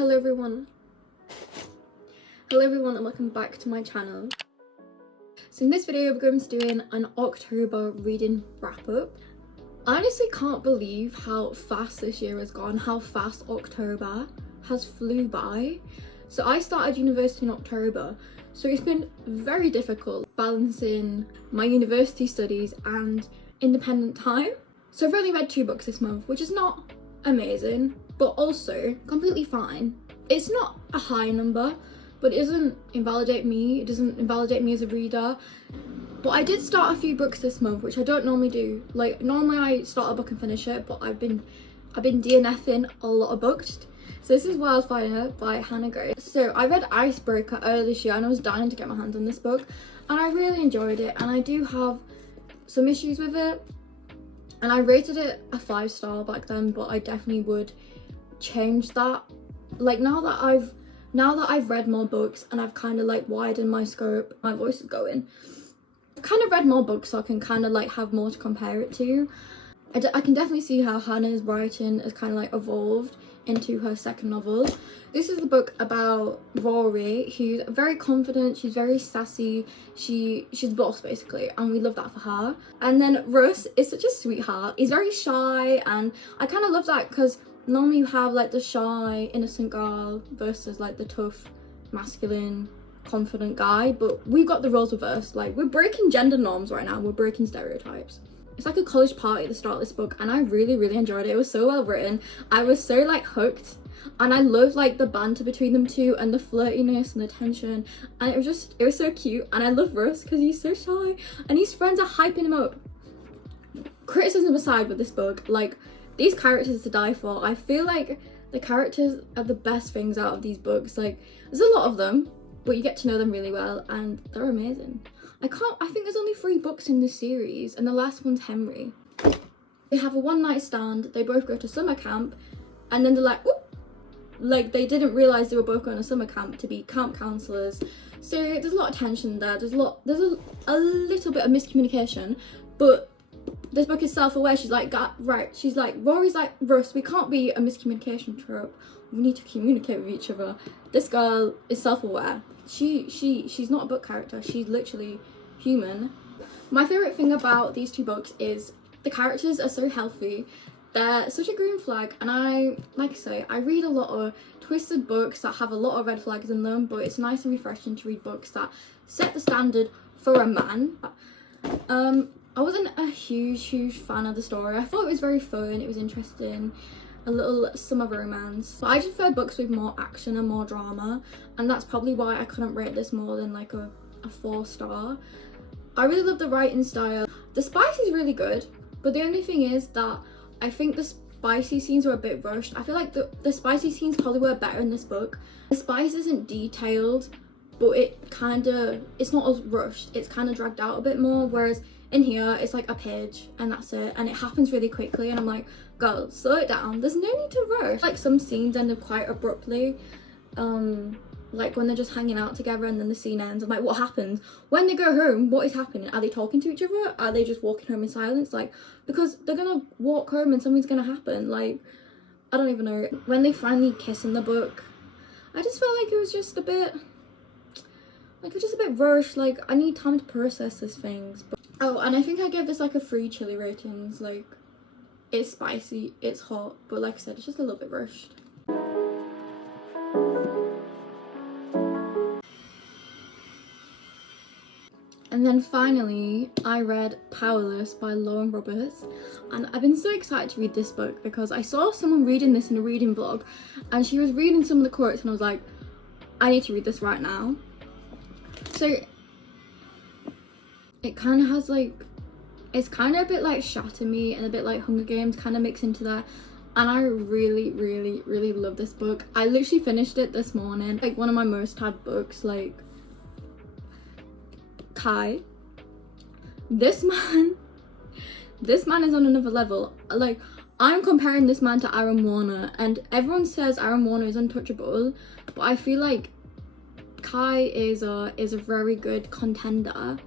Hello everyone. Hello everyone and welcome back to my channel. So in this video we're going to be doing an October reading wrap up. I honestly can't believe how fast this year has gone, how fast October has flew by. So I started university in October, so it's been very difficult balancing my university studies and independent time. So I've only read 2 books this month, which is not amazing, but also completely fine. It's not a high number, but it doesn't invalidate me. It doesn't invalidate me as a reader. But I did start a few books this month, which I don't normally do. Like, normally I start a book and finish it, but I've been DNFing a lot of books. So this is Wildfire by Hannah Gray. So I read Icebreaker earlier this year and I was dying to get my hands on this book, and I really enjoyed it, and I do have some issues with it, and I rated it a 5-star back then, but I definitely would change that. Like, now that I've read more books and I've kind of like widened my scope, my voice is going, I've kind of read more books so I can kind of like have more to compare it to. I can definitely see how Hannah's writing has kind of like evolved into her second novel. This is the book about Rory, who's very confident, she's very sassy, she's boss basically, and we love that for her. And then Russ is such a sweetheart. He's very shy, and I kind of love that because normally you have like the shy, innocent girl versus like the tough, masculine, confident guy, but we've got the roles reversed. Like, we're breaking gender norms right now, we're breaking stereotypes. It's like a college party at the start of this book, and I really enjoyed it. It was so well written. I was so like hooked, and I loved like the banter between them two and the flirtiness and the tension, and it was so cute. And I love Russ because he's so shy and his friends are hyping him up. Criticism aside with this book, like, these characters to die for. I feel like the characters are the best things out of these books. Like, there's a lot of them, but you get to know them really well and they're amazing. I think there's only 3 books in this series, and the last one's Henry. They have a one-night stand, they both go to summer camp, and then they're like, whoop! Like, they didn't realise they were both going to summer camp to be camp counsellors. So there's a lot of tension there, there's a little bit of miscommunication, but this book is self-aware. She's like, right, she's like, Rory's like, Russ, we can't be a miscommunication trope, we need to communicate with each other. This girl is self-aware. She's not a book character, she's literally human. My favourite thing about these 2 books is the characters are so healthy. They're such a green flag, and like I say, I read a lot of twisted books that have a lot of red flags in them, but it's nice and refreshing to read books that set the standard for a man. I wasn't a huge fan of the story. I thought it was very fun, it was interesting, a little summer romance, but I just prefer books with more action and more drama, and that's probably why I couldn't rate this more than like a 4-star. I really love the writing style. The spice is really good, but the only thing is that I think the spicy scenes were a bit rushed. I feel like the spicy scenes probably were better in this book. The spice isn't detailed, but it's not as rushed, it's kind of dragged out a bit more, whereas in here it's like a page and that's it, and it happens really quickly, and I'm like, girl, slow it down, there's no need to rush. Like, some scenes end up quite abruptly, like when they're just hanging out together and then the scene ends. I'm like, what happens? When they go home, what is happening? Are they talking to each other? Are they just walking home in silence? Like, because they're gonna walk home and something's gonna happen. Like, I don't even know. When they finally kiss in the book, I just felt like it was just a bit rushed. Like, I need time to process these things. But oh, and I think I gave this like a 3 chili ratings. Like, it's spicy, it's hot, but like I said, it's just a little bit rushed. And then finally, I read Powerless by Lauren Roberts, and I've been so excited to read this book because I saw someone reading this in a reading vlog, and she was reading some of the quotes, and I was like, I need to read this right now. So it kind of has like, it's kind of a bit like Shatter Me and a bit like Hunger Games kind of mixed into that, and I really love this book. I literally finished it this morning, like one of my most tabbed books. Like, Kai, this man is on another level. Like, I'm comparing this man to Aaron Warner, and everyone says Aaron Warner is untouchable, but I feel like Kai is a very good contender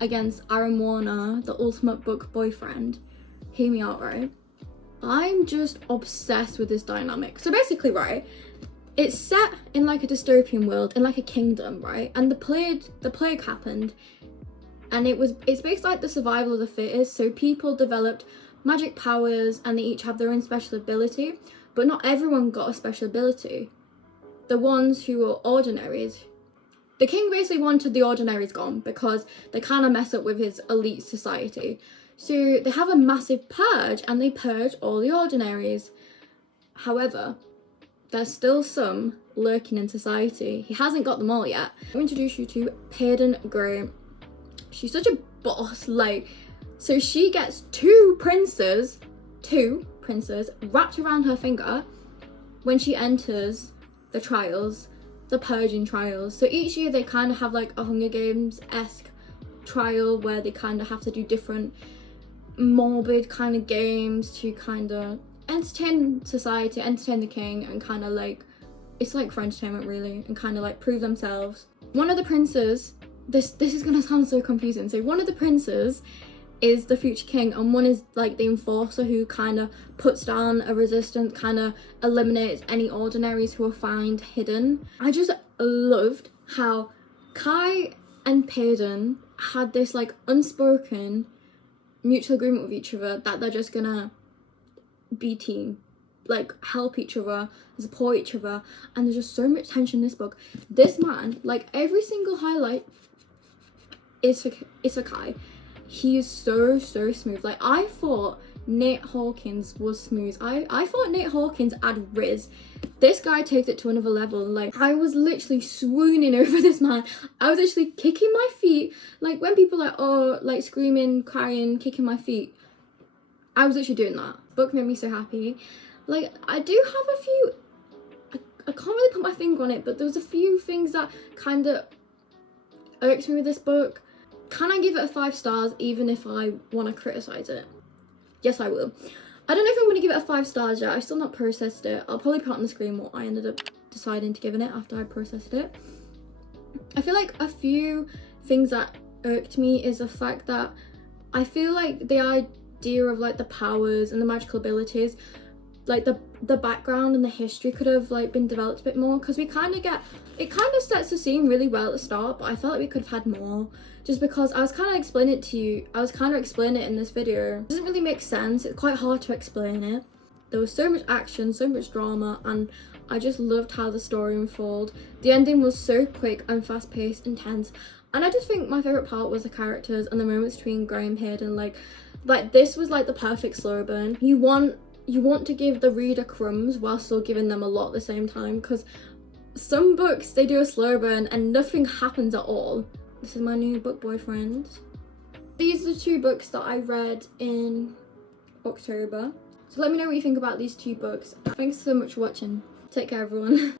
against Aaron Warner, the ultimate book boyfriend. Hear me out, right? I'm just obsessed with this dynamic. So basically, right, It's set in like a dystopian world, in like a kingdom, right? And the plague happened, and it's based like the survival of the fittest. So people developed magic powers, and they each have their own special ability, but not everyone got a special ability. The ones who were ordinaries, the king basically wanted the ordinaries gone because they kind of mess up with his elite society. So they have a massive purge, and they purge all the ordinaries. However, there's still some lurking in society. He hasn't got them all yet. I'll introduce you to Payden Grey. She's such a boss, like, so she gets two princes wrapped around her finger when she enters the trials, the purging trials. So each year they kind of have like a Hunger Games-esque trial where they kind of have to do different morbid kind of games to kind of entertain society, entertain the king, and kind of like, it's like for entertainment really, and kind of like prove themselves. One of the princes, this is gonna sound so confusing, so one of the princes is the future king, and one is like the enforcer who kind of puts down a resistance, kind of eliminates any ordinaries who are found hidden. I just loved how Kai and Payden had this like unspoken mutual agreement with each other that they're just gonna be team, like help each other, support each other. And there's just so much tension in this book. This man, like, every single highlight is for Kai. He is so smooth. Like, I thought Nate Hawkins was smooth. I thought Nate Hawkins had Riz. This guy takes it to another level. Like, I was literally swooning over this man. I was actually kicking my feet. Like, when people are like, oh, like screaming, crying, kicking my feet, I was literally doing that. Book made me so happy. Like, I do have a few, I can't really put my finger on it, but there was a few things that kind of irked me with this book. Can I give it a 5 stars even if I want to criticize it? Yes, I will. I don't know if I'm going to give it a 5 stars yet. I've still not processed it. I'll probably put on the screen what I ended up deciding to give it after I processed it. I feel like a few things that irked me is the fact that I feel like the idea of like the powers and the magical abilities, like the background and the history could have like been developed a bit more, because we kind of get, it kind of sets the scene really well at the start, but I felt like we could have had more, just because I was kind of explaining it to you, I was kind of explaining it in this video. It doesn't really make sense, it's quite hard to explain it. There was so much action, so much drama, and I just loved how the story unfolded. The ending was so quick and fast-paced, intense, and I just think my favourite part was the characters and the moments between Grey and Payden. Like this was like the perfect slow burn. You want to give the reader crumbs while still giving them a lot at the same time, because some books, they do a slow burn and nothing happens at all. This is my new book boyfriend. These are the 2 books that I read in October. So let me know what you think about these 2 books. Thanks so much for watching. Take care, everyone.